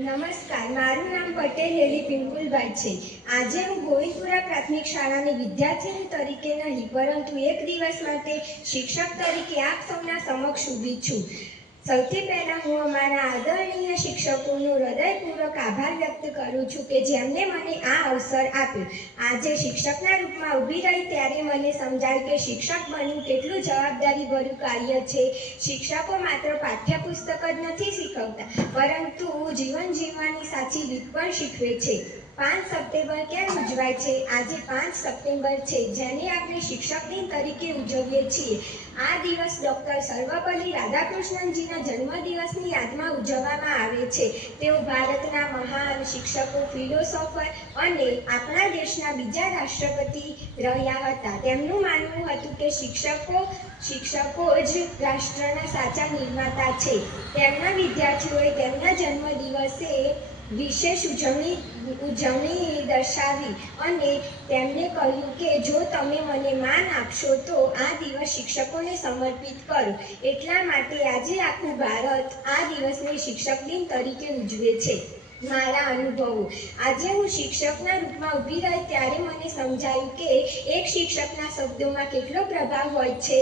નમસ્કાર, મારું નામ પટેલ હેલી પિંકુલભાઈ છે. આજે હું ગોવિંદપુરા પ્રાથમિક શાળાની વિદ્યાર્થીની તરીકે નહીં, પરંતુ એક દિવસ માટે શિક્ષક તરીકે આપ સૌના સમક્ષ ઊભી છું. સૌથી પહેલાં હું અમારા આદરણીય શિક્ષકોનો હૃદયપૂર્વક આભાર વ્યક્ત કરું છું કે જેમણે મને આ અવસર આપ્યો. આજે શિક્ષકના રૂપમાં ઊભી રહી ત્યારે મને સમજાયું કે શિક્ષક બનવું કેટલું જવાબદારીભર્યું કાર્ય છે. શિક્ષકો માત્ર પાઠ્યપુસ્તક જ નથી શીખવતા, પરંતુ જીવન જીવવાની સાચી રીત પણ શીખવે છે. 5 સપ્ટેમ્બર કેમ ઉજવાય છે? આજે 5 સપ્ટેમ્બર છે, જેને આપણે શિક્ષક દિન તરીકે ઉજવીએ છીએ. આ દિવસ ડૉક્ટર સર્વપલ્લી રાધાકૃષ્ણનજીના જન્મદિવસની યાદમાં ઉજવવામાં આવે છે. તેઓ ભારતના મહાન શિક્ષકો, ફિલોસોફર અને આપણા દેશના બીજા રાષ્ટ્રપતિ રહ્યા હતા. તેમનું માનવું હતું કે શિક્ષકો જ રાષ્ટ્રના સાચા નિર્માતા છે. તેમના વિદ્યાર્થીઓએ તેમના જન્મદિવસે વિશેષ ઉજવણી દર્શાવી અને તેમને કહ્યું કે જો તમે મને માન આપશો તો આ દિવસ શિક્ષકોને સમર્પિત કરો. એટલા માટે આજે આખું ભારત આ દિવસને શિક્ષક દિન તરીકે ઉજવે છે. મારા અનુભવો. આજે હું શિક્ષકના રૂપમાં ઊભી રહી ત્યારે મને સમજાયું કે એક શિક્ષકના શબ્દોમાં કેટલો પ્રભાવ હોય છે.